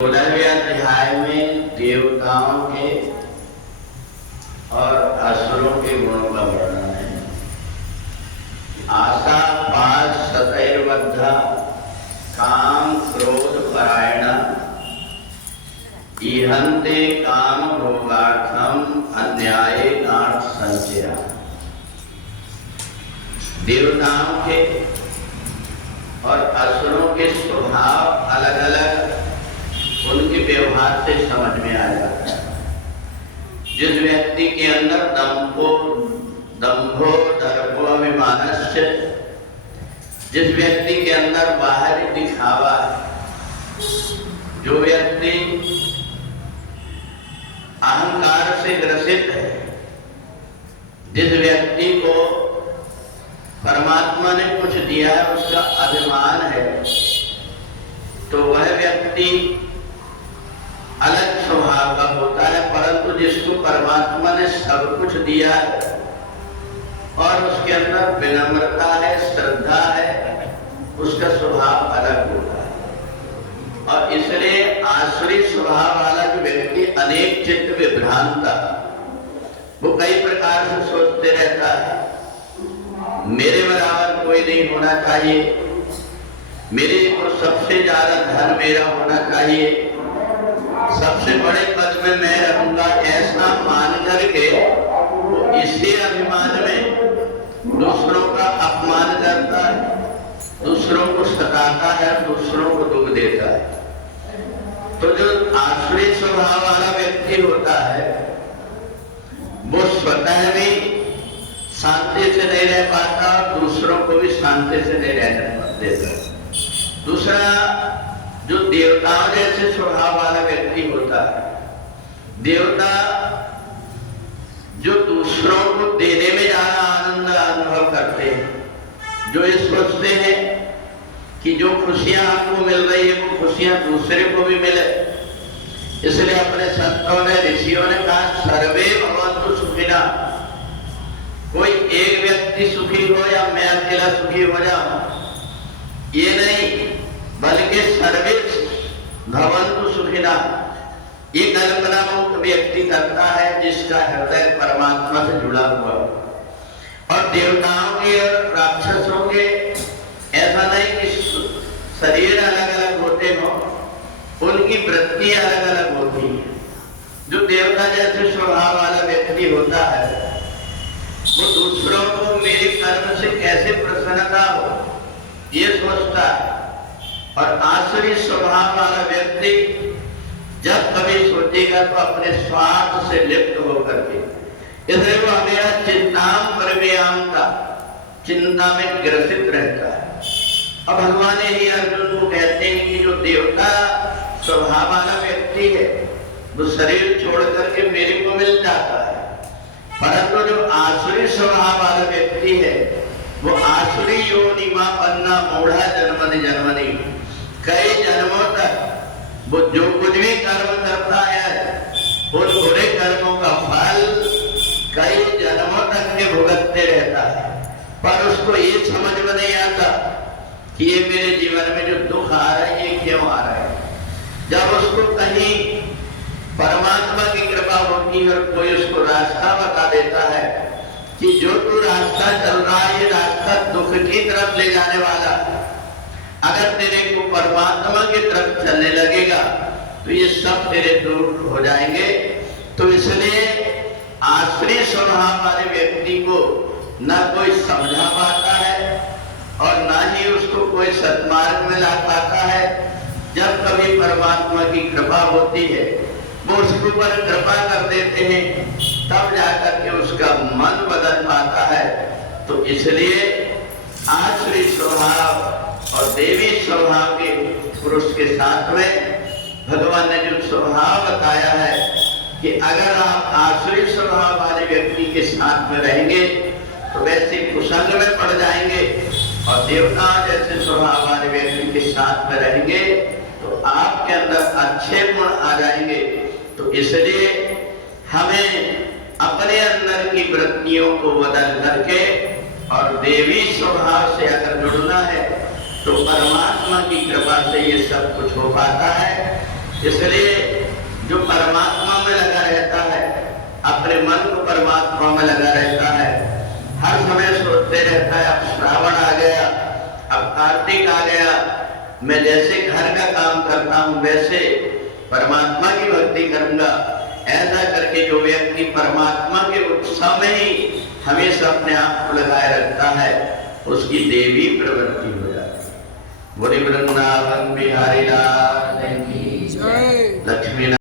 16वें अध्याय में देवताओं के और असुरों के गुणों का वर्णन है। आशा पाश सतैर्बद्धा काम क्रोध परायण ईहन्ते काम भोगार्थम अन्यायेनार्थ संचया। देवताओं के और असुरों के स्वभाव अलग अलग उनके व्यवहार से समझ में आ जाता है। जिस व्यक्ति के अंदर दंभो दर्पो अभिमानस्य, जिस व्यक्ति के अंदर बाहरी दिखावा है, जो व्यक्ति अहंकार से ग्रसित है, जिस व्यक्ति को परमात्मा ने कुछ दिया है उसका अभिमान है, तो वह व्यक्ति अलग स्वभाव का होता है। परंतु जिसको परमात्मा ने सब कुछ दिया है और उसके अंदर विनम्रता है, श्रद्धा है, उसका स्वभाव अलग होता है। और इसलिए आसुरी स्वभाव वाला जो व्यक्ति अनेक चित्त विभ्रांता, वो कई प्रकार से सोचते रहता है, मेरे बराबर कोई नहीं होना चाहिए, मेरे को सबसे ज्यादा धन मेरा होना चाहिए, सबसे बड़े पद में मैं रहूंगा, ऐसा मान करके वो इसी अभिमान में दूसरों का अपमान करता है, दूसरों को सताता है, दूसरों को दुख देता है। तो जो आसुरी स्वभाव वाला व्यक्ति होता है वो स्वतः भी शांति से नहीं रह पाता, दूसरों को भी शांति से नहीं रहने देता। दूसरा, जो देवताओं जैसे स्वभाव वाला व्यक्ति होता है, देवता जो दूसरों को देने में ज्यादा आनंद अनुभव करते हैं, जो ये सोचते हैं कि जो खुशियां हमको मिल रही है वो खुशियां दूसरे को भी मिले। इसलिए अपने संतों ने, ऋषियों ने कहा, सर्वे भवन्तु सुखिनः। कोई एक व्यक्ति सुखी हो या मैं अकेला सुखी हो जाऊं, ये नहीं, बल्कि सर्वे भवन्तु सुखिनः। ये कल्पना मुक्त व्यक्ति करता है जिसका हृदय परमात्मा से जुड़ा हुआ। और देवताओं के और राक्षसों के ऐसा नहीं कि शरीर अलग अलग होते हो, उनकी वृत्ति अलग अलग होती है। जो देवता जैसे स्वभाव वाला व्यक्ति होता है वो दूसरों को मेरे कर्म से कैसे प्रसन्नता हो ये सोचता है। और आसुरी स्वभाव वाला व्यक्ति जब कभी सोचेगा तो अपने स्वार्थ से लिप्त होकर के, इसलिए वो हमेशा चिंताम परमेयामता, चिंता में ग्रसित रहता है। अब भगवान ही अर्जुन को कहते हैं कि जो देवता स्वभाव वाला व्यक्ति है वो शरीर छोड़ करके मेरे को मिल जाता है, परंतु जो आसुरी स्वभाव वाला व्यक्ति है वो आसुरी योनि मां पन्ना मूढ़ा जन्मनि जन्मनि, कई जन्मों तक वो जो कुछ भी कर्म करता है उन बुरे कर्मों का फल कई जन्मों तक के भुगतते रहता है। पर उसको ये समझ में नहीं आता कि ये मेरे जीवन में जो दुख आ रहा है ये क्यों आ रहा है। जब उसको कहीं परमात्मा की कृपा होती है और कोई उसको रास्ता बता देता है कि जो तू रास्ता चल रहा है ये रास्ता दुख की तरफ ले जाने वाला, अगर तेरे को परमात्मा की तरफ चलने लगेगा तो ये सब तेरे दूर हो जाएंगे। तो इसलिए आसुरी स्वभाव वाले व्यक्ति को न कोई समझा पाता है और न ही उसको कोई सत्मार्ग में ला पाता है। जब कभी परमात्मा की कृपा होती है वो उसके ऊपर कृपा कर देते हैं, तब जाकर के उसका मन बदल पाता है। तो इसलिए आसुरी स्वभाव और देवी स्वभाव के पुरुष के साथ में भगवान ने जो स्वभाव बताया है कि अगर आप आसुरी स्वभाव वाले व्यक्ति के साथ में रहेंगे तो वैसे कुसंग में पड़ जाएंगे, और देवता जैसे स्वभाव वाले व्यक्ति के साथ में रहेंगे तो आपके अंदर अच्छे गुण आ जाएंगे। तो इसलिए हमें अपने अंदर की वृत्तियों को बदल करके और देवी स्वभाव से अगर जुड़ना है तो परमात्मा की कृपा से ये सब कुछ हो पाता है। इसलिए जो परमात्मा में लगा रहता है, अपने मन को परमात्मा में लगा रहता है, हर समय सोचते रहता है अब श्रावण आ गया, अब कार्तिक आ गया, मैं जैसे घर का काम करता हूं वैसे परमात्मा की भक्ति करूंगा। ऐसा करके जो व्यक्ति परमात्मा के उत्सव में ही हमेशा अपने आप को लगाए रखता है, उसकी देवी प्रवृत्ति हो जाती है। बोले वृंदावन बिहारी लाल की जय। लक्ष्मी